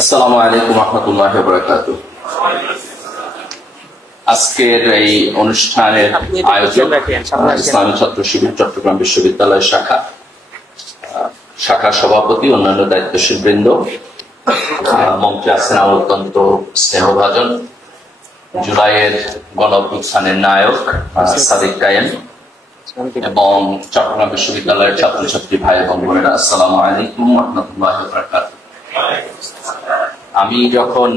আসসালামু আলাইকুম রহমতুল্লাহি ওয়া বারাকাতুহু। আজকের এই অনুষ্ঠানের আয়োজক ইসলামী ছাত্র শিবির চট্টগ্রাম বিশ্ববিদ্যালয় শাখা সভাপতি, অন্যান্য দায়িত্বশীল বৃন্দ, মঞ্চে আছেন আমার অত্যন্ত স্নেহভাজন জুলাইয়ের গণঅভ্যুত্থানের নায়ক সাদিক কায়েম এবং চট্টগ্রাম বিশ্ববিদ্যালয়ের ছাত্রছাত্রী ভাই এবং বোনেরা, আসসালামু আলাইকুম রহমতুল্লাহি ওয়া বারাকাতুহু। আমি যখন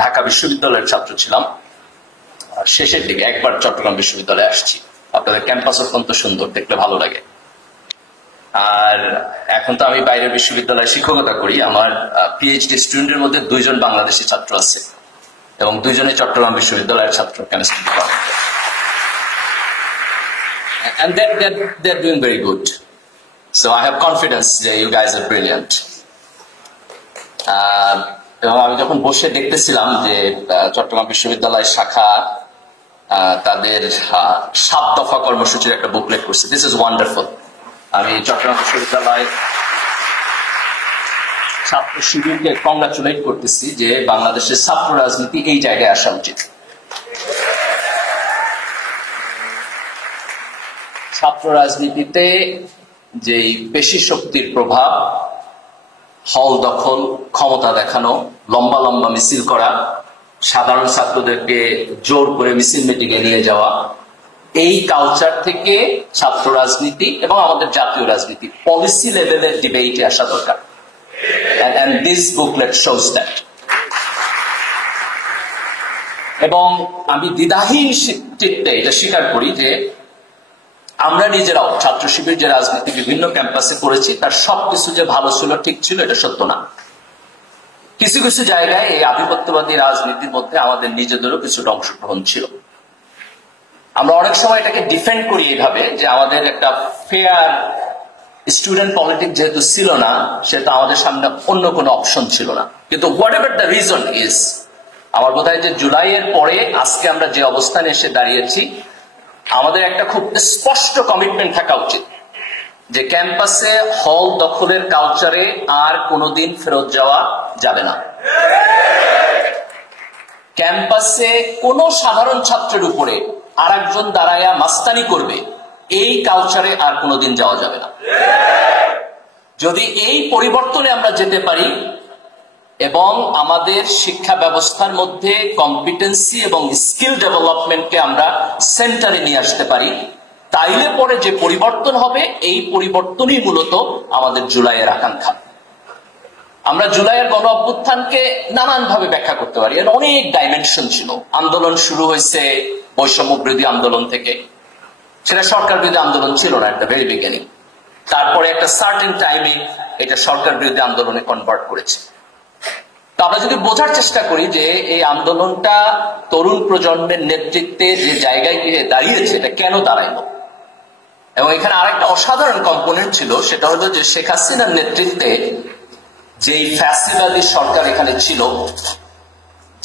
ঢাকা বিশ্ববিদ্যালয়ের ছাত্র ছিলাম, শেষের দিকে একবার চট্টগ্রাম বিশ্ববিদ্যালয়ে আসছি। আপনাদের ক্যাম্পাস অত্যন্ত সুন্দর, দেখতে ভালো লাগে। আর এখন তো আমি বাইরের বিশ্ববিদ্যালয়ে শিক্ষকতা করি। আমার পিএইচডি স্টুডেন্টের মধ্যে 2 জন বাংলাদেশি ছাত্র আছে এবং 2 জনই চট্টগ্রাম বিশ্ববিদ্যালয়ের ছাত্র, কেমিস্ট্রি ডিপার্টমেন্টে। And they're doing very good. So I have confidence that you guys are brilliant. এবং আমি যখন বসে দেখতেছিলাম যে চট্টগ্রাম বিশ্ববিদ্যালয় শাখা তাদের 7 দফা কর্মসূচির একটা বুকলেট করছে। This is wonderful. আমি চট্টগ্রাম বিশ্ববিদ্যালয় ছাত্র শিবিরকে কংগ্রাচুলেট করতেছি যে বাংলাদেশের ছাত্র রাজনীতি এই জায়গায় আসা উচিত। ছাত্র রাজনীতিতে যে পেশি শক্তির প্রভাব, হল দখল, ক্ষমতা দেখানো, লম্বা লম্বা মিছিল করা, সাধারণ ছাত্রদেরকে জোর করে মিছিল মিটিংয়ে নিয়ে যাওয়া, এই কালচার থেকে ছাত্র রাজনীতি এবং আমাদের জাতীয় রাজনীতি পলিসি লেভেলের ডিবেটে আসা দরকার। And this booklet shows that. এবং আমি দ্বিধাহীন চিত্তে এটা স্বীকার করি যে আমরা নিজেরাও ছাত্র শিবির যে রাজনীতি বিভিন্ন ক্যাম্পাসে করেছি, তার সবকিছু যে ভালো ছিল, ঠিক ছিল, এটা সত্য না। কিছু কিছু জায়গায় এই আধিপত্যবাদী রাজনীতির মধ্যে আমাদের নিজেদেরও কিছুটা অংশগ্রহণ ছিল। আমরা অনেক সময় এটাকে ডিফেন্ড করি এইভাবে যে আমাদের একটা ফেয়ার স্টুডেন্ট পলিটিক্স যেহেতু ছিল না, সেটা আমাদের সামনে অন্য কোনো অপশন ছিল না। কিন্তু what ever the reason is, আমার বোধ হয় যে জুলাইয়ের পরে আজকে আমরা যে অবস্থানে এসে দাঁড়িয়েছি, আমাদের একটা খুব স্পষ্ট কমিটমেন্ট থাকা উচিত যে ক্যাম্পাসে হল দখলের কালচারে আর কোনোদিন ফেরত যাওয়া যাবে না। ক্যাম্পাসে কোনো সাধারণ ছাত্রের উপরে আর একজন দাঁড়ায়া মাস্তানি করবে, এই কালচারে আর কোনোদিন যাওয়া যাবে না। যদি এই পরিবর্তনে আমরা যেতে পারি এবং আমাদের শিক্ষা ব্যবস্থার মধ্যে কম্পিটেন্সি এবং স্কিল ডেভেলপমেন্টকে আমরা সেন্টারে নিয়ে আসতে পারি, তাইলে পরে যে পরিবর্তন হবে, এই পরিবর্তনই মূলত আমাদের জুলাইয়ের আকাঙ্ক্ষা। আমরা জুলাইয়ের গণ অভ্যুত্থানকে নানানভাবে ব্যাখ্যা করতে পারি। এর অনেক ডাইমেনশন ছিল। আন্দোলন শুরু হয়েছে বৈষম্য বিরোধী আন্দোলন থেকে, সেটা সরকার বিরোধী আন্দোলন ছিল না একটা ভেরি বিগিনিং। তারপরে একটা সার্টেন টাইমে এটা সরকার বিরোধী আন্দোলনে কনভার্ট করেছে। তো আমরা যদি বোঝার চেষ্টা করি যে এই আন্দোলনটা তরুণ প্রজন্মের নেতৃত্বে যে জায়গায় গিয়ে দাঁড়িয়েছে, এটা কেন দাঁড়াইলো, এবং এখানে আরেকটা অসাধারণ কম্পোনেন্ট ছিল, সেটা হলো যে শেখ হাসিনার নেতৃত্বে যেই ফ্যাসিবাদী সরকার এখানে ছিল,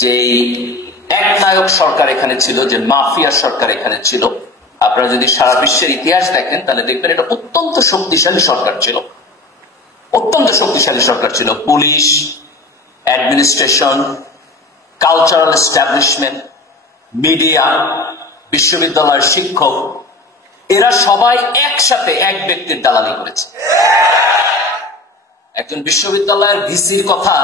যেই একনায়ক সরকার এখানে ছিল, যে মাফিয়া সরকার এখানে ছিল, আপনারা যদি সারা বিশ্বের ইতিহাস দেখেন তাহলে দেখবেন এটা অত্যন্ত শক্তিশালী সরকার ছিল। অত্যন্ত শক্তিশালী সরকার ছিল। Police, administration, cultural establishment, media, বিশ্ববিদ্যালয়ের শিক্ষক, এরা সবাই একসাথে এক ব্যক্তির দালালি করেছে। একজন বিশ্ববিদ্যালয়ের ভিসির কথা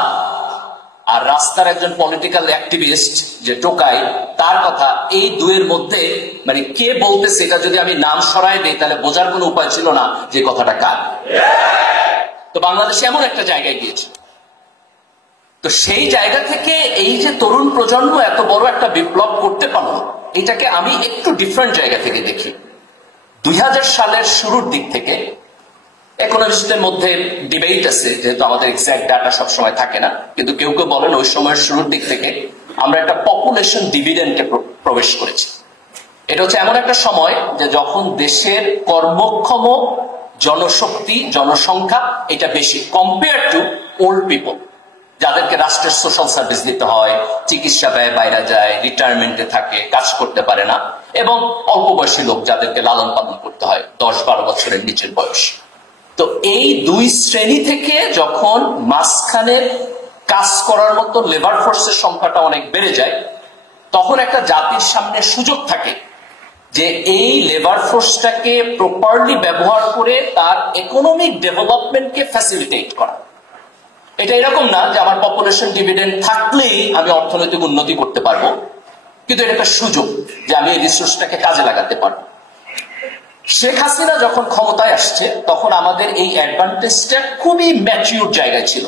আর রাস্তার একজন পলিটিক্যাল অ্যাক্টিভিস্ট যে টোকাই, তার কথা, এই দুয়ের মধ্যে মানে কে বলতেছে, এটা যদি আমি নাম সরাই দিই তাহলে বোঝার কোনো উপায় ছিল না যে কথাটা কার। তো বাংলাদেশে এমন একটা জায়গায় গিয়েছে। তো সেই জায়গা থেকে এই যে তরুণ প্রজন্ম এত বড় একটা বিপ্লব করতে পারলো, এটাকে আমি একটু ডিফারেন্ট জায়গা থেকে দেখি। 2000 সালের শুরুর দিক থেকে, ইকোনমিস্টদের মধ্যে ডিবেট আছে, যেহেতু আমাদের এক্সাক্ট ডাটা সবসময় থাকে না, কিন্তু কেউ কেউ বলেন ওই সময়ের শুরুর দিক থেকে আমরা একটা পপুলেশন ডিভিডেন্ডে প্রবেশ করেছি। এটা হচ্ছে এমন একটা সময় যে যখন দেশের কর্মক্ষম জনশক্তি, জনসংখ্যা এটা বেশি কম্পেয়ার টু ওল্ড পিপল, যাদেরকে রাষ্ট্রের সোশ্যাল সার্ভিস দিতে হয়, চিকিৎসা ব্যয় বাইরে যায়, রিটায়ারমেন্টে থাকে, কাজ করতে পারে না, এবং অল্প বয়সী লোক যাদেরকে লালন পালন করতে হয় 10-12 বছরের নিচের বয়স। তো এই দুই শ্রেণী থেকে যখন মাঝখানে কাজ করার মতো লেবার ফোর্সের সংখ্যাটা অনেক বেড়ে যায়, তখন একটা জাতির সামনে সুযোগ থাকে যে এই লেবার ফোর্সটাকে প্রপারলি ব্যবহার করে তার ইকোনমিক ডেভেলপমেন্টকে ফ্যাসিলিটেট করা। এটা এরকম না যে আমার পপুলেশন ডিভিডেন্ড থাকলেই আমি অর্থনৈতিক উন্নতি করতে পারবো, কিন্তু এটা একটা সুযোগ যে আমি এই রিসোর্সটাকে কাজে লাগাতে পারবো। শেখ হাসিনা যখন ক্ষমতায় আসছে তখন আমাদের এই অ্যাডভান্টেজটা খুবই ম্যাচিউর জায়গায় ছিল।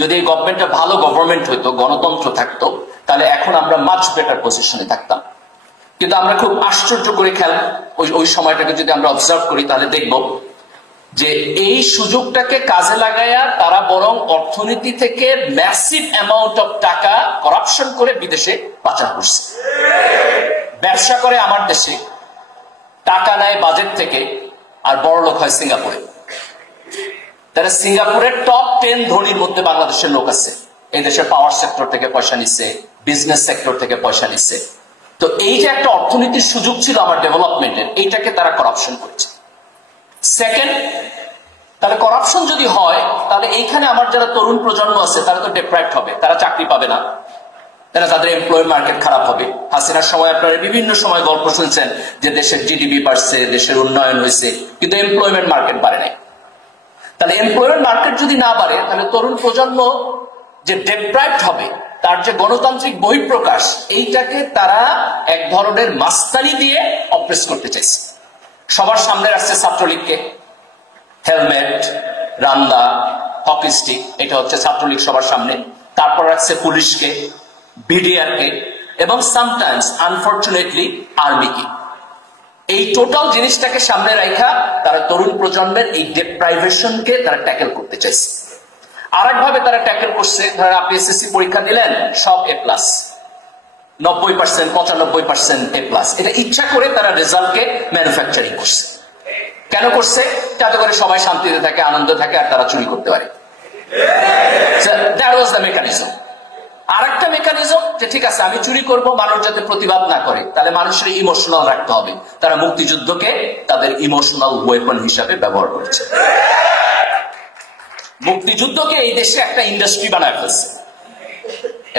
যদি এই গভর্নমেন্টটা ভালো গভর্নমেন্ট হইতো, গণতন্ত্র থাকতো, তাহলে এখন আমরা মাচ বেটার পজিশনে থাকতাম। কিন্তু আমরা খুব আশ্চর্য করে খেয়াল ওই সময়টাকে যদি আমরা অবজার্ভ করি তাহলে দেখব যে এই সুযোগটাকে কাজে লাগায়া তারা বরং অর্থনীতি থেকে ম্যাসিভ অ্যামাউন্ট অফ টাকা করাপশন করে বিদেশে পাচার করছে। ব্যবসা করে আমার দেশে, টাকা নেয় বাজেট থেকে, আর বড় লোক হয় সিঙ্গাপুরে। তারা সিঙ্গাপুরের টপ 10 ধনীর মধ্যে বাংলাদেশের লোক আছে। এই দেশের পাওয়ার সেক্টর থেকে পয়সা নিচ্ছে, বিজনেস সেক্টর থেকে পয়সা নিচ্ছে। তো এই যে একটা অর্থনীতির সুযোগ ছিল আমার ডেভেলপমেন্টের, এইটাকে তারা করাপশন করেছে। সেকেন্ড, তাহলে করাপশন যদি হয় তাহলে এইখানে আমার যারা তরুণ প্রজন্ম আছে তারা তো ডেপ্রাইভড হবে, তারা চাকরি পাবে না, তারা তাদের এমপ্লয় মার্কেট খারাপ হবে। হাসিনার সময় আপনারা বিভিন্ন সময় গল্প শুনছেন যে দেশের জিডিপি বাড়ছে, দেশের উন্নয়ন হয়েছে, কিন্তু এমপ্লয়মেন্ট মার্কেট বাড়ে নাই। তাহলে এমপ্লয়মেন্ট মার্কেট যদি না বাড়ে তাহলে তরুণ প্রজন্ম যে ডেপ্রাইভড হবে, তার যে গণতান্ত্রিক বহিঃপ্রকাশ, এইটাকে তারা এক ধরনের মাস্তানি দিয়ে অপ্রেস করতে চাইছে। সবার সামনে আসছে ছাত্রলীগকে, হেলমেট, রান্দা, হকি স্টিক, এটা হচ্ছে ছাত্রলীগ সবার সামনে। তারপর রাখছে পুলিশকে, বিডিআরকে, এবং সামটাইমস আনফরচুনেটলি আর্মিকে। এই টোটাল জিনিসটাকে সামনে রাখা তারা তরুণ প্রজন্মের এই ডেপ্রাইভেশনকে তারা ট্যাকেল করতে চাইছে। আরেকভাবে তারা ট্যাকেল করছে, ধরেন আপনি এসএসসি পরীক্ষা দিলেন, সব A+, 90%, 95% A+। এটা ইচ্ছা করে তারা রেজাল্টকে ম্যানুফ্যাকচারিং করছে। কেন করছে? যাতে করে সবাই শান্তিতে থাকে, আনন্দ থাকে, আর তারা চুরি করতে পারে। That was the mechanism. আর একটা মেকানিজম যে ঠিক আছে আমি চুরি করব, মানুষ যাতে প্রতিবাদ না করে, তাহলে মানুষের ইমোশনাল রাখতে হবে। তারা মুক্তিযুদ্ধকে তাদের ইমোশনাল ওয়েপন হিসাবে ব্যবহার করেছে। মুক্তিযুদ্ধকে এই দেশে একটা ইন্ডাস্ট্রি বানায় ফেলছে,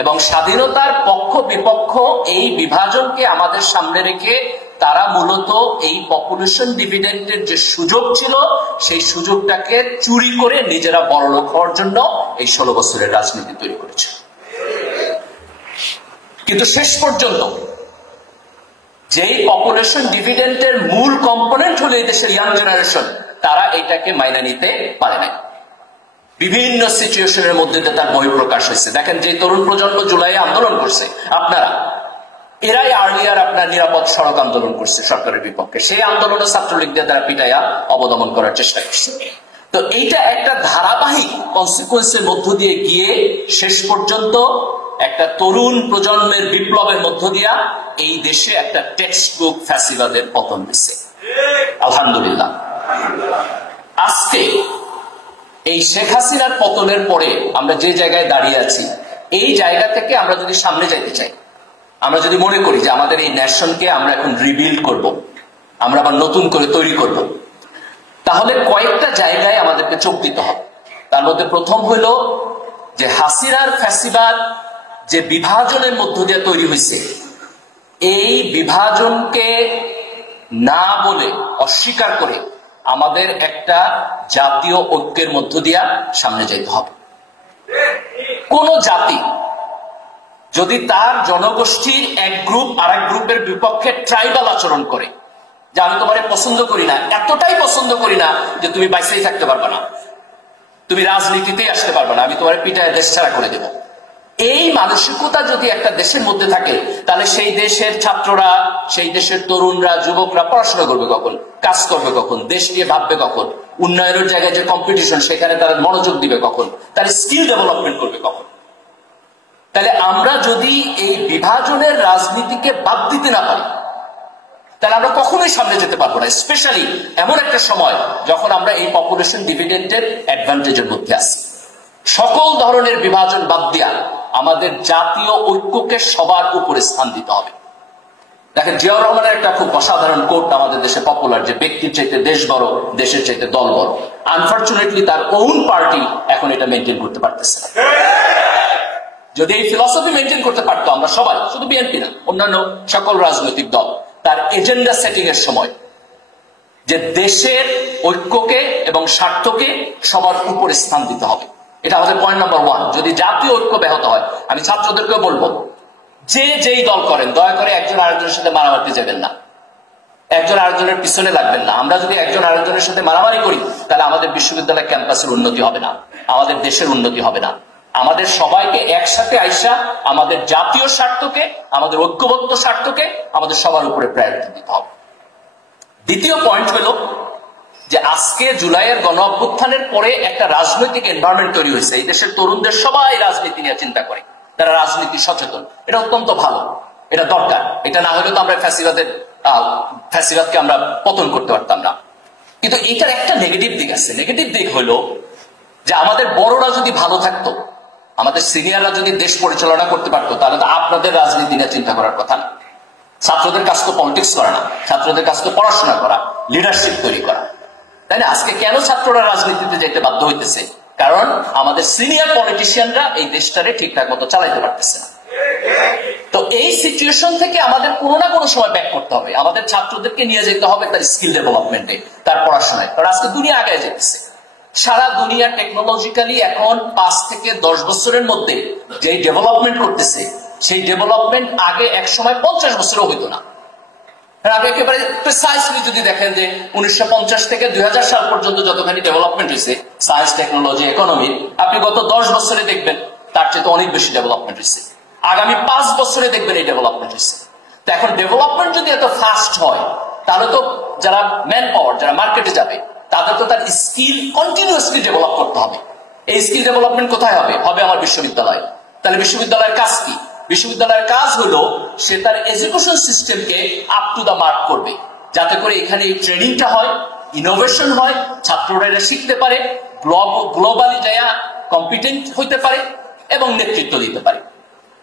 এবং স্বাধীনতার পক্ষ বিপক্ষ এই বিভাজনকে আমাদের সামনে রেখে তারা মূলত এই পপুলেশন ডিভিডেন্ডের যে সুযোগ ছিল সেই সুযোগটাকে চুরি করে নিজেরা বড়লোক হওয়ার জন্য এই 16 বছরের রাজনীতি তৈরি করেছে। কিন্তু শেষ পর্যন্ত যেই পপুলেশন ডিভিডেন্ডের মূল কম্পোনেন্ট হলো এই দেশের ইয়াং জেনারেশন, তারা এটাকে মাইনা নিতে পারে নাই। বিভিন্ন সিচুয়েশনের মধ্যে তার বহিঃপ্রকাশ হয়েছে। দেখেন, যে তরুণ প্রজন্ম জুলাই আন্দোলন করছে, আপনারা এরাই আর্লিয়ার আপনার নিরাপদ সড়ক আন্দোলন করছে সরকারের বিপক্ষে। সেই আন্দোলনে ছাত্রলীগ দিয়ে তারা পিটাইয়া অবদমন করার চেষ্টা করছে। তো এইটা একটা ধারাবাহিক কনসিকুয়েন্সের মধ্য দিয়ে গিয়ে শেষ পর্যন্ত একটা তরুণ প্রজন্মের বিপ্লবের মধ্য দিয়া এই দেশে একটা টেক্সট বুক ফ্যাসিবাদের পতন হয়েছে। আলহামদুলিল্লাহ। আজকে এই শেখ হাসিনার পতনের পরে আমরা যে জায়গায় দাঁড়িয়ে আছি, এই জায়গা থেকে আমরা যদি সামনে যাইতে চাই, আমরা যদি মনে করি যে আমাদের এই ন্যাশনকে আমরা এখন রিবিল্ড করব, আমরা আবার নতুন করে তৈরি করব, তাহলে কয়েকটা জায়গায় আমাদেরকে চোখ দিতে হবে। তার মধ্যে প্রথম হইল যে হাসিনার ফ্যাসিবাদ যে বিভাজনের মধ্য দিয়ে তৈরি হয়েছে, এই বিভাজনকে না বলে অস্বীকার করে আমাদের একটা জাতীয় ঐক্যের মধ্য দিয়া সামনে যেতে হবে। কোন জাতি যদি তার জনগোষ্ঠীর এক গ্রুপ আর এক গ্রুপের বিপক্ষে ট্রাইবাল আচরণ করে, যে আমি তোমারে পছন্দ করি না, এতটাই পছন্দ করি না যে তুমি বাইসেই থাকতে পারবে না, তুমি রাজনীতিতেই আসতে পারবে না, আমি তোমার পিঠায় দেশ ছাড়া করে দেব, এই মানসিকতা যদি একটা দেশের মধ্যে থাকে, তাহলে সেই দেশের ছাত্ররা, সেই দেশের তরুণরা, যুবকরা পড়াশোনা করবে কখন, কাজ করবে কখন, দেশ নিয়ে ভাববে কখন, উন্নয়নের জায়গায় যে কম্পিটিশন সেখানে তারা মনোযোগ দিবে কখন, তাহলে স্কিল ডেভেলপমেন্ট করবে কখন। তাহলে আমরা যদি এই বিভাজনের রাজনীতিকে বাদ দিতে না পারি, তাহলে আমরা কখনোই সামনে যেতে পারবো না। স্পেশালি এমন একটা সময় যখন আমরা এই পপুলেশন ডিভিডেন্ডের অ্যাডভান্টেজের মধ্যে আছি। সকল ধরনের বিভাজন বাদ দিয়া আমাদের জাতীয় ঐক্যকে সবার উপরে স্থান দিতে হবে। দেখেন, জিয়াউর রহমানের একটা খুব অসাধারণ কোট আমাদের দেশে পপুলার, যে ব্যক্তির চাইতে দেশ বড়, দেশের চাইতে দল বড়। আনফরচুনেটলি তার ওন পার্টি এখন এটা মেনটেন করতে পারতেছে না। যদি এই ফিলসফি মেনটেন করতে পারতো আমরা সবাই, শুধু বিএনপি না, অন্যান্য সকল রাজনৈতিক দল, তার এজেন্ডা সেটিং এর সময় যে দেশের ঐক্যকে এবং স্বার্থকে সবার উপরে স্থান দিতে হবে, এটা আমাদের পয়েন্ট নাম্বার 1। যদি জাতীয় ঐক্য ব্যাহত হয়, আমি ছাত্রদেরকেও বলবো, যে যেই দল করেন দয়া করে একজন আরেকজনের সাথে মারামারি যাবেন না, একজন আরেকজনের পিছনে লাগবেন না। আমরা যদি একজন আরেকজনের সাথে মারামারি করি, তাহলে আমাদের বিশ্ববিদ্যালয় ক্যাম্পাসের উন্নতি হবে না, আমাদের দেশের উন্নতি হবে না। আমাদের সবাইকে একসাথে আইসা আমাদের জাতীয় স্বার্থকে, আমাদের ঐক্যবদ্ধ স্বার্থকে আমাদের সবার উপরে প্রায়োরিটি দিতে হবে। দ্বিতীয় পয়েন্ট হলো যে আজকে জুলাইয়ের গণ অভ্যুত্থানের পরে একটা রাজনৈতিক এনভায়রনমেন্ট তৈরি হয়েছে। এই দেশের তরুণদের সবাই রাজনীতি নিয়ে চিন্তা করে, তারা রাজনীতি সচেতন। এটা অত্যন্ত ভালো, এটা দরকার। এটা না হলে তো আমরা ফ্যাসিবাদকে আমরা পতন করতে পারতাম না। কিন্তু এটার একটা নেগেটিভ দিক আছে। নেগেটিভ দিক হলো যে আমাদের বড়রা যদি ভালো থাকতো, আমাদের সিনিয়ররা যদি দেশ পরিচালনা করতে পারতো, তাহলে তো আপনাদের রাজনীতি নিয়ে চিন্তা করার কথা না। ছাত্রদের কাজ তো পলিটিক্স করা না, ছাত্রদের কাজ তো পড়াশোনা করা, লিডারশিপ তৈরি করা, তাই না? আজকে কেন ছাত্ররা রাজনীতিতে যেতে বাধ্য হইতেছে? কারণ আমাদের সিনিয়র পলিটিশিয়ানরা এই দেশটারে ঠিকঠাক মতো চালাইতে পারতেছে না। তো এই সিচুয়েশন থেকে আমাদের কোনো না কোনো সময় ব্যাক করতে হবে। আমাদের ছাত্রদেরকে নিয়ে যেতে হবে তার স্কিল ডেভেলপমেন্টে, তার পড়াশোনায়। কারণ আজকে দুনিয়া আগে যেতেছে, সারা দুনিয়া টেকনোলজিক্যালি এখন 5 থেকে 10 বছরের মধ্যে যে ডেভেলপমেন্ট করতেছে, সেই ডেভেলপমেন্ট আগে এক সময় 50 বছরও হইতো না। আগে একেবারে প্রিসাইসলি যদি দেখেন যে 1950 থেকে 2000 সাল পর্যন্ত যতখানি ডেভেলপমেন্ট হয়েছে সায়েন্স, টেকনোলজি, ইকোনমি, আপনি গত 10 বছরে দেখবেন তার চেয়ে অনেক বেশি ডেভেলপমেন্ট হয়েছে। আগামী 5 বছরে দেখবেন এই ডেভেলপমেন্ট হয়েছে। তো এখন ডেভেলপমেন্ট যদি এত ফাস্ট হয়, তাহলে তো যারা ম্যান পাওয়ার, যারা মার্কেটে যাবে, তাদের তো তার স্কিল কন্টিনিউয়াসলি ডেভেলপ করতে হবে। এই স্কিল ডেভেলপমেন্ট কোথায় হবে? হবে আমার বিশ্ববিদ্যালয়। তাহলে বিশ্ববিদ্যালয়ের কাজ কি? বিশ্ববিদ্যালয়ের কাজ হলো সে তার এডুকেশন সিস্টেমকে আপ টু দা মার্ক করবে, যাতে করে এখানে এই ট্রেনিংটা হয়, ইনোভেশন হয়, ছাত্ররা এটা শিখতে পারে, গ্লোবালি যায় কম্পিটেন্ট হইতে পারে এবং নেতৃত্ব দিতে পারে।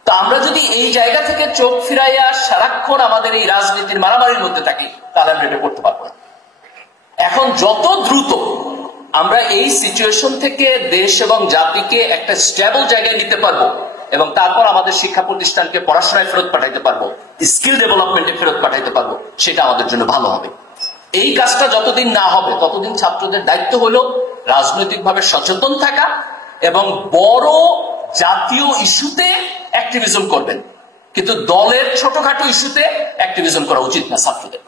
তো আমরা যদি এই জায়গা থেকে চোখ ফিরাইয়া সারাক্ষণ আমাদের এই রাজনীতির মারামারির মধ্যে থাকি, তাহলে আমরা এটা করতে পারবো না। এখন যত দ্রুত আমরা এই সিচুয়েশন থেকে দেশ এবং জাতিকে একটা স্টেবল জায়গায় নিতে পারবো এবং তারপর আমাদের শিক্ষা প্রতিষ্ঠানকে পড়াশোনায় ফেরত পাঠাইতে পারবো, স্কিল ডেভেলপমেন্টে ফেরত পাঠাইতে পারবো, সেটা আমাদের জন্য ভালো হবে। এই কাজটা যতদিন না হবে, ততদিন ছাত্রদের দায়িত্ব হলো রাজনৈতিকভাবে সচেতন থাকা এবং বড় জাতীয় ইস্যুতে অ্যাক্টিভিজম করবেন, কিন্তু দলের ছোটখাটো ইস্যুতে অ্যাক্টিভিজম করা উচিত না ছাত্রদের।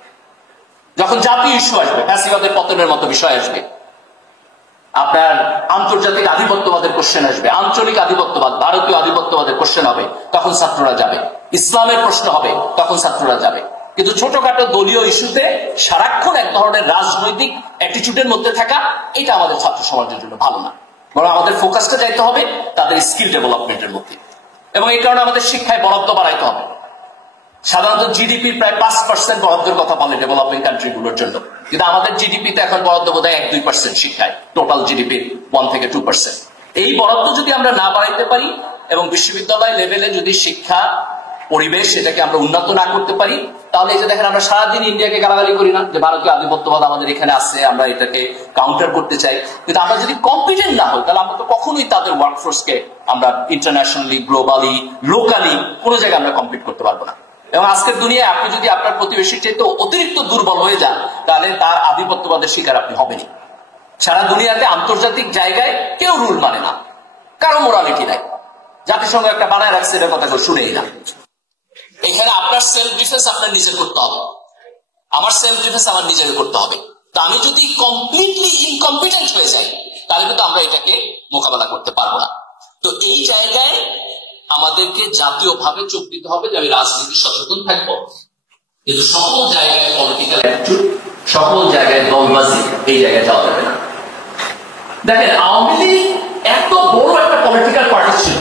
যখন জাতীয় ইস্যু আসবে, ফ্যাসিবাদের পতনের মতো বিষয় আসবে, আপনার আন্তর্জাতিক আধিপত্যবাদের কোশ্চেন আসবে, আঞ্চলিক আধিপত্যবাদ, ভারতীয় আধিপত্যবাদের কোশ্চেন হবে, তখন ছাত্ররা যাবে। ইসলামের প্রশ্ন হবে, তখন ছাত্ররা যাবে। কিন্তু ছোটখাটো দলীয় ইস্যুতে সারাক্ষণ এক ধরনের রাজনৈতিক অ্যাটিটিউডের মধ্যে থাকা, এটা আমাদের ছাত্র সমাজের জন্য ভালো না। বরং আমাদের ফোকাসটা যাইতে হবে তাদের স্কিল ডেভেলপমেন্টের মধ্যে, এবং এই কারণে আমাদের শিক্ষায় বরাদ্দ বাড়াইতে হবে। সাধারণত জিডিপির প্রায় 5% বরাদ্দের কথা বলে ডেভেলপিং কান্ট্রিগুলোর জন্য, কিন্তু আমাদের জিডিপিতে এখন বরাদ্দ বোধহয় 1-2% শিক্ষায়, টোটাল জিডিপির 1 থেকে 2%। এই বরাদ্দ যদি আমরা না বাড়াইতে পারি এবং বিশ্ববিদ্যালয় লেভেলে যদি শিক্ষা পরিবেশ এটাকে আমরা উন্নত না করতে পারি, তাহলে এই যে দেখেন আমরা সারাদিন ইন্ডিয়াকে গালাগালি করি না, যে ভারতীয় আধিপত্যবাদ আমাদের এখানে আছে, আমরা এটাকে কাউন্টার করতে চাই, কিন্তু আমরা যদি কম্পিটেন্ট না হই, তাহলে আমরা তো কখনোই তাদের ওয়ার্কফোর্সকে আমরা ইন্টারন্যাশনালি, গ্লোবালি, লোকালি কোনো জায়গায় আমরা কম্পিট করতে পারবো না। এবং আজকের দুনিয়ায় আপনি যদি আপনার প্রতিবেশীর চেয়ে অতিরিক্ত দুর্বল হয়ে যান, তাহলে তার আধিপত্যবাদের শিকার আপনি হবেনই। সারা দুনিয়াতে আন্তর্জাতিক জায়গায় কেউ রুল মানে না, কারো মোরালিটি নাই। জাতিসংঘ একটা বানায় রাখছে, এটার কথা শুনেই না। এখানে আপনার সেলফ ডিফেন্স আপনার নিজে করতে হবে, আমার সেলফ ডিফেন্স আমার নিজের করতে হবে। তো আমি যদি কমপ্লিটলি ইনকম্পিটেন্ট হয়ে যাই, তাহলে কিন্তু আমরা এটাকে মোকাবেলা করতে পারবো না। তো এই জায়গায় আমাদেরকে জাতীয়ভাবে চোখ দিতে হবে যে আমি রাজনীতি সচেতন থাকবো, কিন্তু সকল জায়গায় পলিটিক্যাল অ্যাটিটিউড, সকল জায়গায় দলবাজি, এই জায়গায় যাওয়া যাবে না। দেখেন, আওয়ামী লীগ এত বড় একটা পলিটিক্যাল পার্টি ছিল,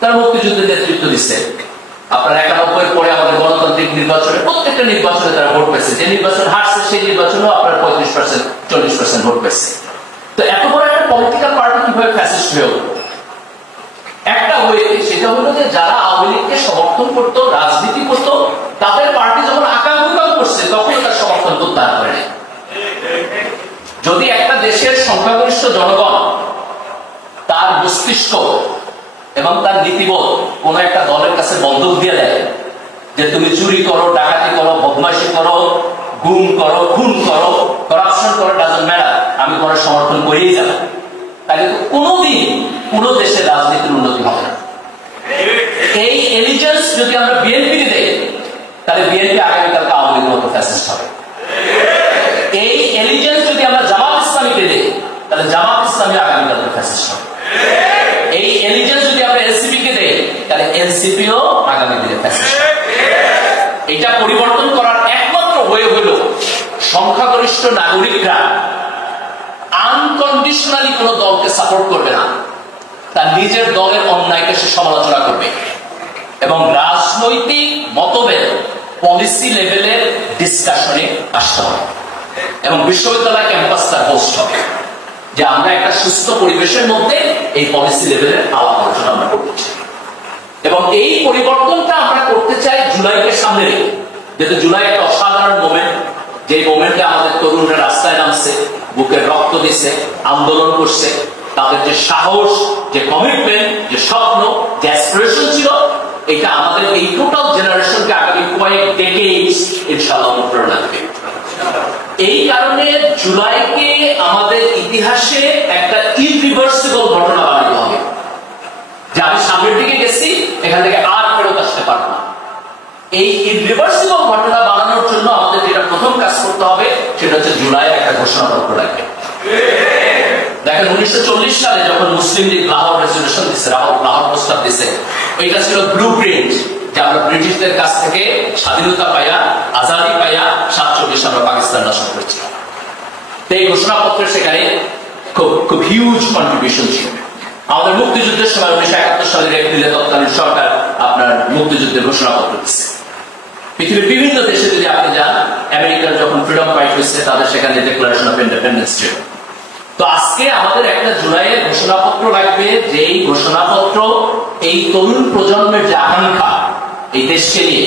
তারা মুক্তিযুদ্ধের নেতৃত্ব দিচ্ছে। আপনার 91 পরে আমাদের গণতান্ত্রিক নির্বাচনে প্রত্যেকটা নির্বাচনে তারা ভোট পেয়েছে, যে নির্বাচন হারছে সেই নির্বাচনেও আপনার 35%, 40% ভোট পেয়েছে। তো এত বড় একটা পলিটিক্যাল পার্টি কিভাবে ফ্যাসিস্ট হয়ে উঠল? একটা ওয়ে, সেটা হলো যে যারা আওয়ামী লীগকে সমর্থন করতো, রাজনীতি করতো, তাদের পার্টি যখন আকাঙ্ক্ষাও করছে, তখন তার সমর্থন প্রত্যাহার করে নেয়। যদি একটা দেশের সংখ্যাগরিষ্ঠ জনগণ তার মস্তিষ্ক এবং তার নীতিবোধ কাছে বন্ধক দিয়ে দেয় যে তুমি চুরি করো, ডাকাতি করো, বদমাইশি করো, গুম করো, খুন করো, করাপশন করো, ডাজন্ট ম্যাটার, আমি তোমার সমর্থন করেই যাব, তাহলে তো কোনোদিন কোনো দেশের রাজনীতির উন্নতি হবে না। এই এলিজেন্স যদি আমরা বিএনপি দেই, তাহলে বিএনপি আগামীকালকে আওয়ামী লীগের মতো ফ্যাসিস্ট হবে। এই এলিজেন্স যদি আমরা জামাত ইসলামীকে দেই, তাহলে জামাত ইসলামী আগামীকালকে ফ্যাসিস্ট হবে। এই এলিজেন্স যদি আমরা এনসিপি কে দেই, তাহলে এনসিপিও আগামী দিনে ফ্যাসিস্ট হবে। এটা পরিবর্তন করার একমাত্র ওয়ে হলো সংখ্যাগরিষ্ঠ নাগরিকরা আনকন্ডিশনালি কোন দলকে সাপোর্ট করবে না, তার নিজের দলের অন্যায়কে সে সমালোচনা করবে এবং রাজনৈতিক মতভেদ পলিসি লেভেলের ডিসকাশনে আসতে হবে এবং বিশ্ববিদ্যালয় ক্যাম্পাস তার হোস্ট হবে, যে আমরা একটা সুস্থ পরিবেশের মধ্যে এই পলিসি লেভেলের আলাপ আলোচনা আমরা করতেছি। এবং এই পরিবর্তনটা আমরা করতে চাই জুলাইকে সামনে রেখে, যেহেতু জুলাই একটা অসাধারণ মোমেন্ট, যে মোমেন্টে আমাদের তরুণরা রাস্তায় নামছে, বুকের রক্ত দিচ্ছে, আন্দোলন করছে, তাদের যে সাহস, যে কমিটমেন্ট, যে স্বপ্ন, যে অ্যাসপিরেশন ছিল, এটা আমাদের এই টোটাল জেনারেশনকে আগামী কয়েক ডেকেডস ইনশাআল্লাহ অনুপ্রেরণা দেবে। এই কারণে জুলাইকে আমাদের ইতিহাসে একটা ইরিভার্সিবল ঘটনা বানাতে হবে, যে আমি সামনের দিকে গেছি, এখান থেকে আর ফেরত আসতে পারবো না। এই ইরিভার্সিবল ঘটনা বানানোর জন্য আমাদের যেটা প্রথম কাজ করতে হবে, সেটা হচ্ছে জুলাইয়ের একটা ঘোষণাপত্র লাগবে। দেখেন 1940 সালে যখন মুসলিম লীগ লাহোর রেজলিউশন দিচ্ছে, লাহোর প্রস্তাব দিচ্ছে, এটা ছিল ব্লু প্রিন্ট, যে আমরা ব্রিটিশদের কাছ থেকে স্বাধীনতা পাইয়া, আজাদি পাইয়া 47 আমরা পাকিস্তান শাসন করেছিলাম। এই ঘোষণাপত্রে সেখানে খুব হিউজ কন্ট্রিবিউশন ছিল। আমাদের মুক্তিযুদ্ধের সময় 1971 সালের এপ্রিলে তৎকালীন সরকার আপনার মুক্তিযুদ্ধের ঘোষণাপত্র দিচ্ছে। পৃথিবীর বিভিন্ন দেশে যদি আপনি যান, আমেরিকার যখন ফ্রিডম ফাইট হয়েছে, তাদের সেখানে ডিক্লারেশন অফ ইন্ডিপেন্ডেন্স ছিল। তো আজকে আমাদের একটা জুলাইয়ের ঘোষণাপত্র লাগবে, যে এই ঘোষণাপত্র এই তরুণ প্রজন্মের যে আকাঙ্ক্ষা, এই দেশকে নিয়ে,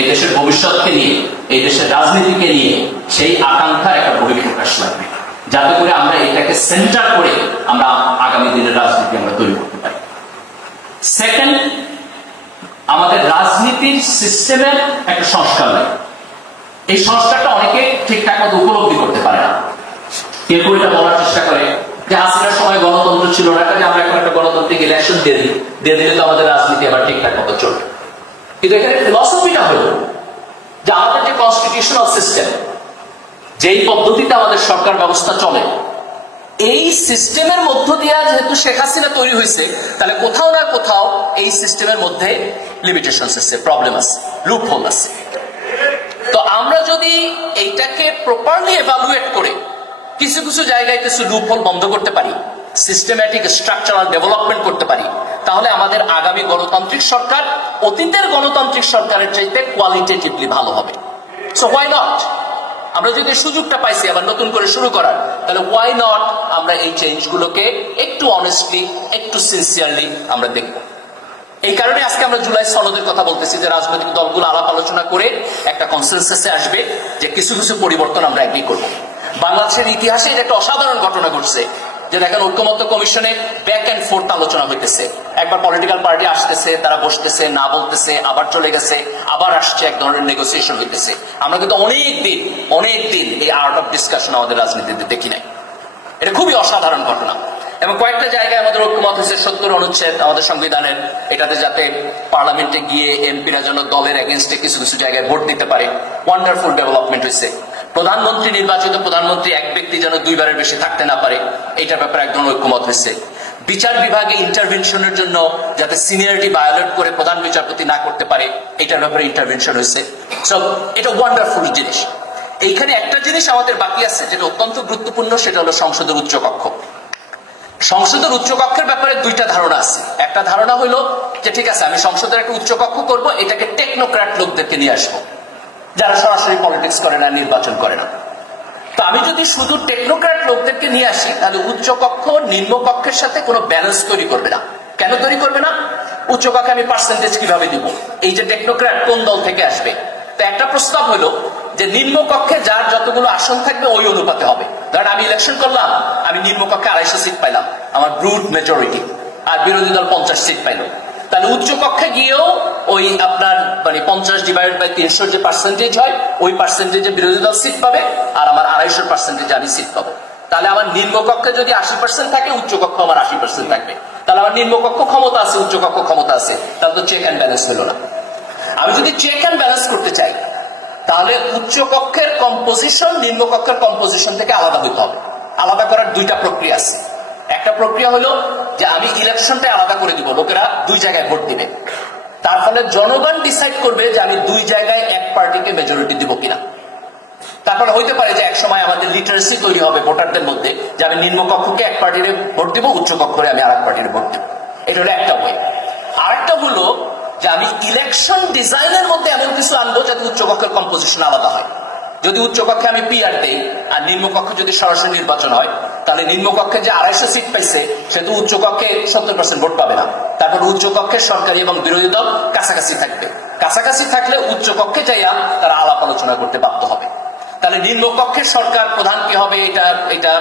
এই দেশের ভবিষ্যৎকে নিয়ে, এই দেশের রাজনীতিকে নিয়ে, সেই আকাঙ্ক্ষার একটা বহিঃপ্রকাশ লাগবে, যাতে করে আমরা এটাকে সেন্টার করে আমরা আগামী দিনের রাজনীতি আমরা তৈরি করতে পারি। সেকেন্ড, আমাদের রাজনীতির সিস্টেমের একটা সংস্কার লাগে। এই সংস্কারটা অনেকে ঠিকঠাক মতো উপলব্ধি করতে পারে না। কেউ এটা বলার চেষ্টা করে যে হাসিনার সময় গণতন্ত্র ছিল না, যে আমরা এখন একটা গণতান্ত্রিক ইলেকশন দিয়ে দিলে তো আমাদের রাজনীতি আবার ঠিকঠাক মতো চলবে। কিন্তু এখানে ফিলসফিটা হলো যে আমাদের যে কনস্টিটিউশনাল সিস্টেম, যেই পদ্ধতিতে আমাদের সরকার ব্যবস্থা চলে, এই সিস্টেমের মধ্য দিয়ে যেহেতু শেখ হাসিনা তৈরি হয়েছে, তাহলে কোথাও না কোথাও এই সিস্টেমের মধ্যে লিমিটেশনস আছে, প্রবলেম আছে, লুপহোল আছে। তো আমরা যদি এইটাকে প্রপারলি এভালুয়েট করে কিছু কিছু জায়গায় কিছু লুপহোল বন্ধ করতে পারি, সিস্টেম্যাটিক স্ট্রাকচারাল ডেভেলপমেন্ট করতে পারি, তাহলে আমাদের আগামী গণতান্ত্রিক সরকার অতীতের গণতান্ত্রিক সরকারের চাইতে কোয়ালিটেটিভলি ভালো হবে। সো হোয়াই নট, আমরা যদি সুযোগটা পাইছি আবার নতুন করে শুরু করার, তাহলে হোয়াই নট আমরা এই চেঞ্জগুলোকে একটু অনেস্টলি, একটু সিনসিয়ারলি আমরা দেখব। এই কারণে আজকে আমরা জুলাই সনদের কথা বলতেছি, যে রাজনৈতিক দলগুলো আলাপ আলোচনা করে একটা কনসেনসাসে আসবে যে কিছু কিছু পরিবর্তন আমরা এগ্রি করব। বাংলাদেশের ইতিহাসে এটা একটা অসাধারণ ঘটনা ঘটছে, যে দেখেন ঐক্যমত্য কমিশনে ব্যাক অ্যান্ড ফোর্থ আলোচনা হইতেছে। একবার পলিটিক্যাল পার্টি আসতেছে, তারা বসতেছে, না বলতেছে, আবার চলে গেছে, আবার আসছে, এক ধরনের নেগোসিয়েশন হইতেছে। আমরা কিন্তু অনেক দিন এই আর্ট অফ ডিসকাশন আমাদের রাজনীতিতে দেখি নাই। এটা খুবই অসাধারণ ঘটনা। এবং কয়েকটা জায়গায় আমাদের ঐক্যমত হয়েছে 70 অনুচ্ছেদ আমাদের সংবিধানের, এটাতে যাতে পার্লামেন্টে গিয়ে এমপিরা যেন দলের এগেনস্টে কিছু কিছু জায়গায় ভোট দিতে পারে। ওয়ান্ডারফুল ডেভেলপমেন্ট হয়েছে। প্রধানমন্ত্রী, নির্বাচিত প্রধানমন্ত্রী এক ব্যক্তি যেন 2 বারের বেশি থাকতে না পারে, এটার ব্যাপারে একদম ঐক্যমত হয়েছে। বিচার বিভাগে ইন্টারভেনশনের জন্য যাতে সিনিয়রিটি ভায়োলেট করে প্রধান বিচারপতি না করতে পারে, এটার ব্যাপারে ইন্টারভেনশন হয়েছে। সো এটা ওয়ান্ডারফুল জিনিস। এইখানে একটা জিনিস আমাদের বাকি আছে যেটা অত্যন্ত গুরুত্বপূর্ণ, সেটা হলো সংসদের উচ্চকক্ষ। সংসদের উচ্চকক্ষের ব্যাপারে 2টা ধারণা আছে। একটা ধারণা হলো যে ঠিক আছে, আমি সংসদের একটা উচ্চকক্ষ করব, এটাকে টেকনোক্র্যাট লোকদেরকে নিয়ে আসবো, যারা সরাসরি পলিটিক্স করে না, নির্বাচন করে না। তো আমি যদি শুধু টেকনোক্র্যাট লোকদেরকে নিয়ে আসি, তাহলে উচ্চকক্ষ নিম্নকক্ষের সাথে কোনো ব্যালেন্স তৈরি করবে না। কেন তৈরি করবে না? উচ্চকক্ষে আমি পার্সেন্টেজ কিভাবে দিব? এই যে টেকনোক্র্যাট কোন দল থেকে আসবে? তো একটা প্রস্তাব হলো যে নিম্নকক্ষে যার যতগুলো আসন থাকবে ওই অনুপাতে হবে। ধরেন আমি ইলেকশন করলাম, আমি নিম্নকক্ষে 250 সিট পাইলাম, আমার ব্রুট মেজরিটি, আর বিরোধী দল 50 সিট পাইল। তাহলে উচ্চ কক্ষে গিয়েও ওই আপনার মানে 50/300 যে পার্সেন্টেজ হয় ওই পার্সেন্টেজে বিরোধী দল সিট পাবে, আর আমার 250% আমি সিট পাবো। তাহলে আমার নিম্নকক্ষে যদি 80% থাকে, উচ্চ কক্ষ আমার 80% থাকবে। তাহলে আমার নিম্নকক্ষ ক্ষমতা আছে, উচ্চ কক্ষ ক্ষমতা আছে, তাহলে তো চেক অ্যান্ড ব্যালেন্স হলো না। আমি যদি চেক অ্যান্ড ব্যালেন্স করতে চাই, তাহলে উচ্চ কক্ষের কম্পোজিশন নিম্নকক্ষের কম্পোজিশন থেকে আলাদা হইতে হবে। আলাদা করার দুইটা প্রক্রিয়া আছে। একটা প্রক্রিয়া হলো যে আমি ইলেকশনটা আলাদা করে দিব, লোকেরা দুই জায়গায় ভোট দিবে, তার ফলে জনগণ ডিসাইড করবে যে আমি দুই জায়গায় এক পার্টিকে মেজরিটি দিব কিনা। তারপরে হইতে পারে যে একসময় আমাদের লিটারেসি তৈরি হবে ভোটারদের মধ্যে, যে আমি নিম্নকক্ষকে এক পার্টির ভোট দিব, উচ্চ কক্ষরে আমি আর এক পার্টির ভোট দিব। এটা হলো একটা ওয়ে। আরেকটা হলো যে আমি ইলেকশন ডিজাইনের মধ্যে এমন কিছু আনবো যাতে উচ্চ কক্ষের কম্পোজিশন আলাদা হয়। যদি উচ্চ কক্ষে আমি পিআর দেই আর নিম্নকক্ষে যদি সরাসরি নির্বাচন হয়, তাহলে নিম্নকক্ষে যে 250 সিট পাইছে সে তো উচ্চ কক্ষে 70% ভোট পাবে না। তারপর উচ্চ কক্ষে সরকারি এবং বিরোধী দল কাছাকাছি থাকবে। কাছাকাছি থাকলে উচ্চ কক্ষে যাইয়া তারা আলাপ আলোচনা করতে বাধ্য হবে। তাহলে নিম্নকক্ষের সরকার প্রধান কি হবে এটা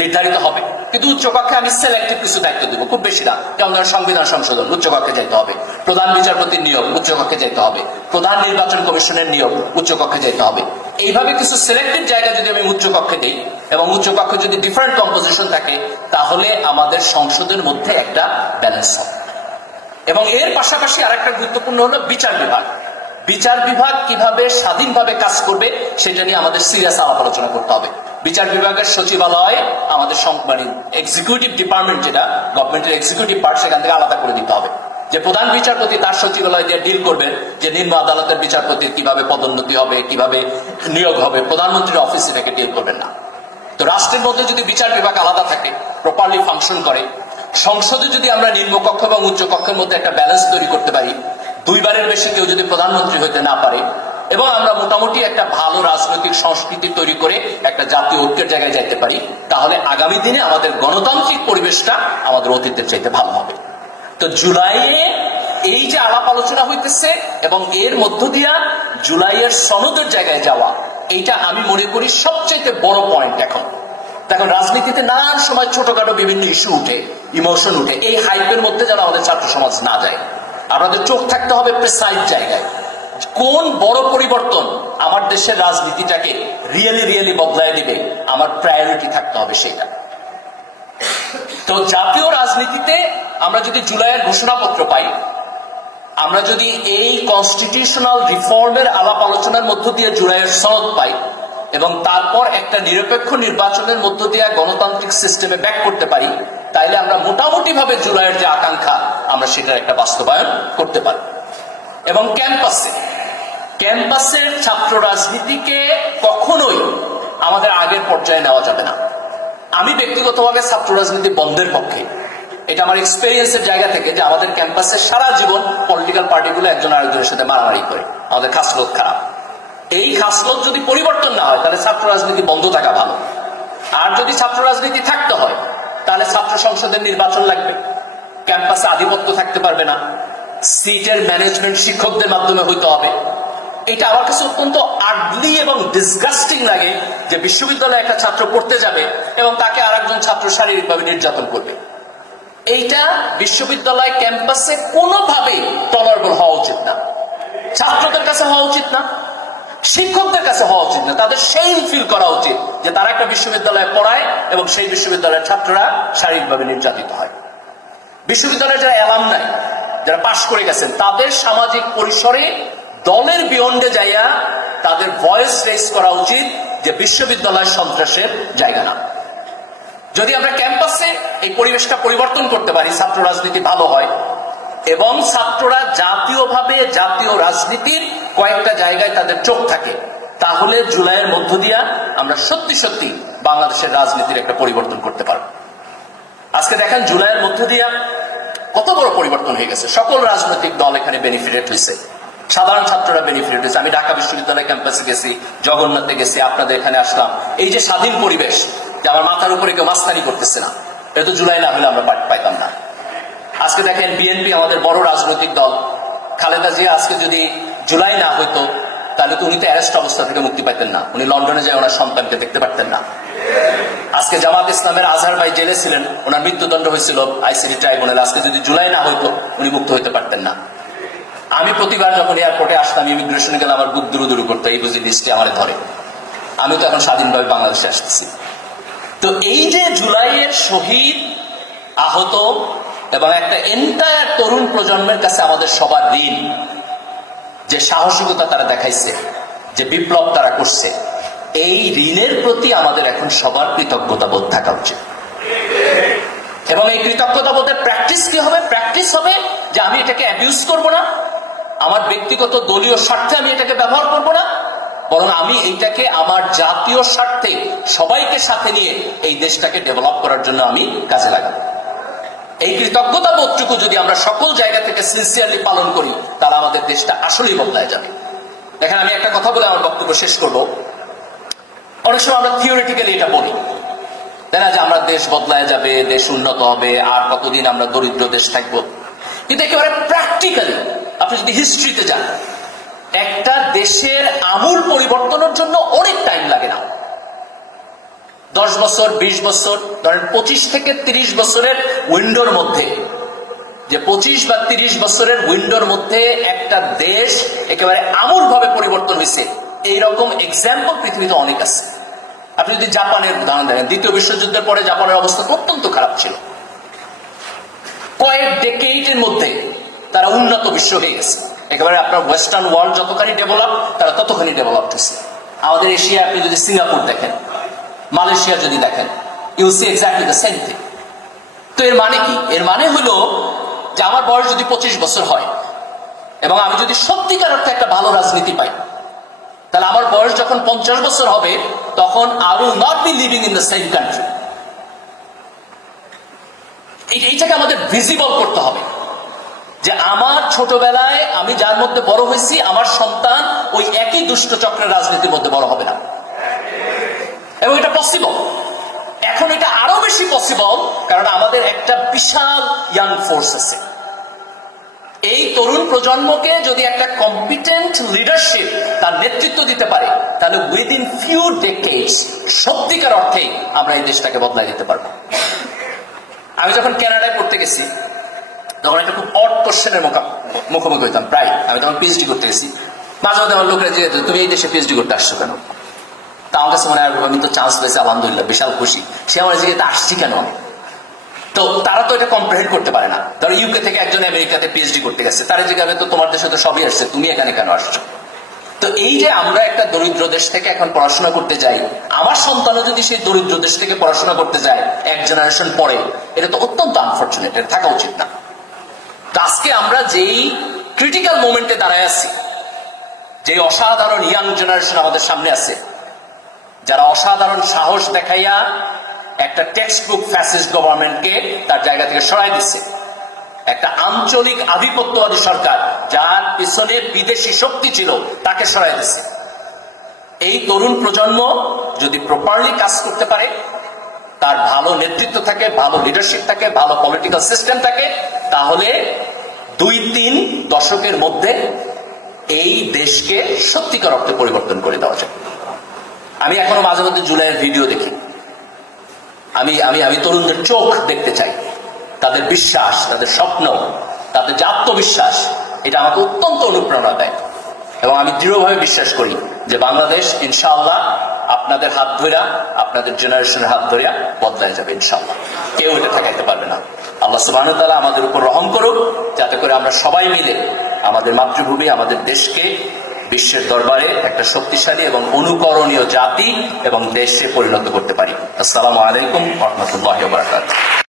নির্ধারিত হবে, কিন্তু উচ্চকক্ষে আমি সিলেক্টিভ কিছু দায়িত্ব দিব, খুব বেশি না। যেমন সংবিধান সংশোধন উচ্চকক্ষে যাইতে হবে, প্রধান বিচারপতির নিয়োগ উচ্চকক্ষে যাইতে হবে, প্রধান নির্বাচন কমিশনের নিয়োগ উচ্চকক্ষে যাইতে হবে। এইভাবে কিছু সিলেক্টিভ জায়গা যদি আমি উচ্চকক্ষে দিই এবং উচ্চকক্ষে যদি ডিফারেন্ট কম্পোজিশন থাকে, তাহলে আমাদের সংসদের মধ্যে একটা ব্যালেন্স হবে। এবং এর পাশাপাশি আরেকটা গুরুত্বপূর্ণ হলো বিচার বিভাগ। বিচার বিভাগ কিভাবে স্বাধীনভাবে কাজ করবে সেটা নিয়ে আমাদের সিরিয়াস আলাপ আলোচনা করতে হবে। বিচার বিভাগের সচিবালয় আমাদের মানে এক্সিকিউটিভ ডিপার্টমেন্ট, যেটা গভর্নমেন্টের এক্সিকিউটিভ পার্ট, সেখান থেকে আলাদা করে দিতে হবে। যে প্রধান বিচারপতি তার সচিবালয় দিয়ে ডিল করবেন যে নিম্ন আদালতের বিচারপতির কিভাবে পদোন্নতি হবে, কিভাবে নিয়োগ হবে, প্রধানমন্ত্রীর অফিসে থেকে ডিল করবেন না। তো রাষ্ট্রের মধ্যে যদি বিচার বিভাগ আলাদা থাকে, প্রপারলি ফাংশন করে, সংসদে যদি আমরা নিম্নকক্ষ এবং উচ্চ কক্ষের মধ্যে একটা ব্যালেন্স তৈরি করতে পারি, দুইবারের বেশি কেউ যদি প্রধানমন্ত্রী হইতে না পারে, এবং আমরা মোটামুটি একটা ভালো রাজনৈতিক সংস্কৃতি তৈরি করে একটা জাতীয় ঐক্যের জায়গায় যাইতে পারি, তাহলে আগামী দিনে আমাদের গণতান্ত্রিক পরিবেশটা আমাদের অতীতের চাইতে ভালো হবে। তো জুলাইয়ে এই যে আলাপ আলোচনা হইতেছে এবং এর মধ্য দিয়া জুলাইয়ের সনদের জায়গায় যাওয়া, এইটা আমি মনে করি সবচেয়ে বড় পয়েন্ট। এখন দেখুন, রাজনীতিতে নানান সময় ছোটখাটো বিভিন্ন ইস্যু উঠে, ইমোশন উঠে, এই হাইপের মধ্যে যেন আমাদের ছাত্র সমাজ না যায়। আমাদের চোখ থাকতে হবে প্রেসাইজ জায়গায়, কোন বড় পরিবর্তন আমার দেশের রাজনীতিটাকে রিয়েলি বদলায় দিবে, আমার প্রায়োরিটি থাকতে হবে সেটা। তো জাতীয় রাজনীতিতে আমরা যদি জুলাইয়ের ঘোষণাপত্র পাই, আমরা যদি এই কনস্টিটিউশনাল রিফর্মের আলাপ আলোচনার মধ্য দিয়ে জুলাইয়ের সনদ পাই এবং তারপর একটা নিরপেক্ষ নির্বাচনের মধ্য দিয়ে গণতান্ত্রিক সিস্টেমে ব্যাক করতে পারি, তাইলে আমরা মোটামুটি ভাবে জুলাইয়ের যে আকাঙ্ক্ষা আমরা সেটার একটা বাস্তবায়ন করতে পারি। এবং ক্যাম্পাসের ছাত্র রাজনীতিকে কখনোই আমাদের আগের পর্যায়ে নেওয়া যাবে না। আমি ব্যক্তিগতভাবে ছাত্র রাজনীতি বন্ধের পক্ষে। এটা আমার এক্সপেরিয়েন্সের জায়গা থেকে, যে আমাদের ক্যাম্পাসে সারা জীবন পলিটিক্যাল পার্টিগুলো একজন আরেকজনের সাথে মারামারি করে, আমাদের খাসলত খারাপ। এই খাসলত যদি পরিবর্তন না হয়, তাহলে ছাত্র রাজনীতি বন্ধ থাকা ভালো। আর যদি ছাত্র রাজনীতি থাকতে হয়, তাহলে ছাত্র সংসদের নির্বাচন লাগবে, ক্যাম্পাসে আধিপত্য থাকতে পারবে না, সিটের ম্যানেজমেন্ট শিক্ষকদের মাধ্যমে হইতে হবে। এটা আমার কাছে অত্যন্ত আগলি এবং ডিসগাস্টিং লাগে যে বিশ্ববিদ্যালয়ে একটা ছাত্র পড়তে যাবে এবং তাকে আর একজন ছাত্র শারীরিকভাবে নির্যাতন করবে। এইটা বিশ্ববিদ্যালয় ক্যাম্পাসে কোনোভাবেই টলারেবল হওয়া উচিত না। ছাত্রদের কাছে হওয়া উচিত না, শিক্ষকদের কাছে হওয়া উচিত না। তাদের সেই ফিল করা উচিত যে তারা একটা বিশ্ববিদ্যালয়ে পড়ায় এবং সেই বিশ্ববিদ্যালয়ের ছাত্ররা শারীরিকভাবে নির্যাতিত হয়। বিশ্ববিদ্যালয়ের যারা অ্যালামনাই, যারা পাশ করে গেছেন, তাদের সামাজিক পরিসরে দলের বিয়ন্ডে যাইয়া তাদের ভয়েস রেজ করা উচিত যে বিশ্ববিদ্যালয় সন্ত্রাসের জায়গা না। যদি আমরা ক্যাম্পাসে এই পরিবেশটা পরিবর্তন করতে পারি, ছাত্র রাজনীতি ভালো হয় এবং ছাত্ররা জাতীয়ভাবে জাতীয় রাজনীতির কয়েকটা জায়গায় তাদের চোখ থাকে, তাহলে জুলাইয়ের মধ্য দিয়া আমরা সত্যি বাংলাদেশের রাজনীতির একটা পরিবর্তন করতে পারব। আজকে দেখেন জুলাইয়ের মধ্য দিয়া কত বড় পরিবর্তন হয়ে গেছে। সকল রাজনৈতিক দল এখানে বেনিফিটেড হয়েছে, সাধারণ ছাত্ররা বেনিফিটেড হয়েছে। আমি ঢাকা বিশ্ববিদ্যালয় ক্যাম্পাসে গেছি, জগন্নাথে গেছি, আপনাদের এখানে আসলাম। এই যে স্বাধীন পরিবেশ, যে আমার মাথার উপরে কেউ মাস্তানি করতেছে না, এ তো জুলাই না হলে আমরা পাইতাম না। আজকে দেখেন বিএনপি আমাদের বড় রাজনৈতিক দল, খালেদা জিয়া আজকে যদি জুলাই না হইতো তাহলে তো উনি তো অ্যারেস্ট অবস্থা থেকে মুক্তি পাইতেন না, উনি লন্ডনে যায় ওনার সন্তানকে দেখতে পারতেন না। আজকে জামাত ইসলামের আজহার ভাই জেলে ছিলেন, ওনার মৃত্যুদণ্ড হয়েছিল আইসিটি ট্রাইব্যুনালে, আজকে যদি জুলাই না হইতো উনি মুক্ত হইতে পারতেন না। আমি প্রতিবার যখন এয়ারপোর্টে আসতাম, ইমিগ্রেশনে গেলে আমার বুক দুরু দুরু করতো, এই বুঝি লিস্টে আমার ধরে, আমি তো এখন স্বাধীনভাবে বাংলাদেশে আসতেছি। তো এই যে জুলাইয়ের শহীদ, আহত এবং একটা এন্টায়ার তরুণ প্রজন্মের কাছে আমাদের সবার ঋণ, যে সাহসিকতা তারা দেখাইছে, যে বিপ্লব তারা করছে, এই ঋণের প্রতি আমাদের এখন সবার কৃতজ্ঞতা বোধ থাকা উচিত। এবং এই কৃতজ্ঞতা বোধের প্র্যাকটিস কি হবে? প্র্যাকটিস হবে যে আমি এটাকে অ্যাবিউজ করব না, আমার ব্যক্তিগত দলীয় স্বার্থে আমি এটাকে ব্যবহার করব না, বরং আমি এইটাকে আমার জাতীয় স্বার্থে সবাইকে সাথে নিয়ে এই দেশটাকে ডেভেলপ করার জন্য আমি কাজে লাগাবো। এই কৃতজ্ঞতা বোধটুকু যদি আমরা সকল জায়গা থেকে সিনসিয়ারলি পালন করি, তাহলে আমাদের দেশটা আসলেই বদলায় যাবে। দেখেন, আমি একটা কথা বলে আমার বক্তব্য শেষ করব। অনেক সময় আমরা থিওরিটিক্যালি এটা বলি, তাই না, যে আমরা দেশ বদলায় যাবে, দেশ উন্নত হবে, আর কতদিন আমরা দরিদ্র দেশ থাকবো। কিন্তু একেবারে প্র্যাকটিক্যালি আপনি যদি হিস্ট্রিতে যান, একটা দেশের আমূল পরিবর্তনের জন্য অনেক টাইম লাগে না। 10 বছর, 20 বছর, ধরেন 25 থেকে 30 বছরের উইন্ডোর মধ্যে, যে 25 বা 30 বছরের উইন্ডোর মধ্যে একটা দেশ একেবারে আমূল ভাবে পরিবর্তন হয়েছে, এইরকম এক্সাম্পল পৃথিবীতে অনেক আছে। আপনি যদি জাপানের উদাহরণ দেখেন, দ্বিতীয় বিশ্বযুদ্ধের পরে জাপানের অবস্থা অত্যন্ত খারাপ ছিল, কয়েক ডেকেইডের মধ্যে তারা উন্নত বিশ্ব হয়ে গেছে। একেবারে আপনার ওয়েস্টার্ন ওয়ার্ল্ড যতখানি ডেভেলপ, তারা ততখানি ডেভেলপ হয়েছে। আমাদের এশিয়া, আপনি যদি সিঙ্গাপুর দেখেন, মালয়েশিয়া যদি দেখেন, you see exactly the same thing. তো এর মানে কি? এর মানে হলো যে আমার বয়স যদি 25 বছর হয় এবং আমি যদি সত্যিকার অর্থে একটা ভালো রাজনীতি পাই, তাহলে আমার বয়স যখন 50 বছর হবে, তখন I will not be living in the same country. এইটাকে আমাদের ভিজিবল করতে হবে যে আমার ছোটবেলায় আমি যার মধ্যে বড় হয়েছি, আমার সন্তান ওই একই দুষ্ট চক্রের রাজনীতির মধ্যে বড় হবে না। এবং এটা পসিবল। এখন এটা আরো বেশি পসিবল, কারণ আমাদের একটা বিশাল ইয়াং ফোর্স আছে। এই তরুণ প্রজন্মকে যদি একটা কম্পিটেন্ট লিডারশিপ তার নেতৃত্ব দিতে পারে, তাহলে উইদিন ফিউ ডেকেডস সত্যিকার অর্থে আমরা এই দেশটাকে বদলাই দিতে পারবো। আমি যখন কানাডায় পড়তে গেছি, তখন একটা খুব অড কোশ্চেনের মুখোমুখি হইতাম প্রায়। আমি তখন পিএইচডি করতে গেছি, মাঝে মধ্যে আমার লোকেরা জিজ্ঞেস, তুমি এই দেশে পিএইচডি করতে আসছো কেন? তা আমার কাছে মনে হয় আমি তো চান্স পেয়েছি, আলহামদুলিল্লাহ, বিশাল খুশি। সে আমার জিজ্ঞেস আসছি কেন আমি? তো তারা তো এটা কম্প্রিহেন্ড করতে পারে না। ধরো ইউকে থেকে একজন আমেরিকাতে পিএইচডি করতে গেছে, তারা জিজ্ঞাসা, তো তোমার দেশে তো সবই আসছে, তুমি এখানে কেন আসছো? তো এই যে আমরা একটা দরিদ্র দেশ থেকে এখন পড়াশোনা করতে যাই, আমার সন্তানও যদি সেই দরিদ্র দেশ থেকে পড়াশোনা করতে যায় এক জেনারেশন পরে, এটা তো অত্যন্ত আনফরচুনেট, এটা থাকা উচিত না। আজকে আমরা যেই ক্রিটিক্যাল মোমেন্টে দাঁড়ায় আছি, যে অসাধারণ ইয়াং জেনারেশন আমাদের সামনে আছে, যারা অসাধারণ সাহস দেখাইয়া একটা টেক্সট বুক ফ্যাসিস্ট গভর্নমেন্টকে তার জায়গা থেকে সরাই দিচ্ছে, একটা আঞ্চলিক আধিপত্যবাদী সরকার যার পিছনে বিদেশি শক্তি ছিল তাকে সরাই দিচ্ছে। এই তরুণ প্রজন্ম যদি প্রপারলি কাজ করতে পারে, তার ভালো নেতৃত্ব থাকে, ভালো লিডারশিপ থাকে, ভালো পলিটিক্যাল সিস্টেম থাকে, তাহলে 2-3 দশকের মধ্যে এই দেশকে সত্যিকার অর্থে পরিবর্তন করে দেওয়া যায়। আমি এখনো মাঝে মধ্যে জুলাইয়ের ভিডিও দেখি। আমি তরুণদের চোখ দেখতে চাই, তাদের বিশ্বাস, তাদের স্বপ্ন, তাদের যে আত্মবিশ্বাস, এটা আমাকে অত্যন্ত অনুপ্রেরণা দেয়। এবং আমি দৃঢ়ভাবে বিশ্বাস করি যে বাংলাদেশ ইনশাআল্লাহ আপনাদের হাত ধরিয়া, আপনাদের জেনারেশনের হাত ধরিয়া বদলায় যাবে ইনশাআল্লাহ। কেউ এটা ঠেকাইতে পারবে না। আল্লাহ সুবহানাহু ওয়া তাআলা আমাদের উপর রহম করুক, যাতে করে আমরা সবাই মিলে আমাদের মাতৃভূমি, আমাদের দেশকে বিশ্বের দরবারে একটা শক্তিশালী এবং অনুকরণীয় জাতি এবং দেশে পরিণত করতে পারি। আসসালামু আলাইকুম ওয়া রাহমাতুল্লাহি ওয়া বারাকাতুহু।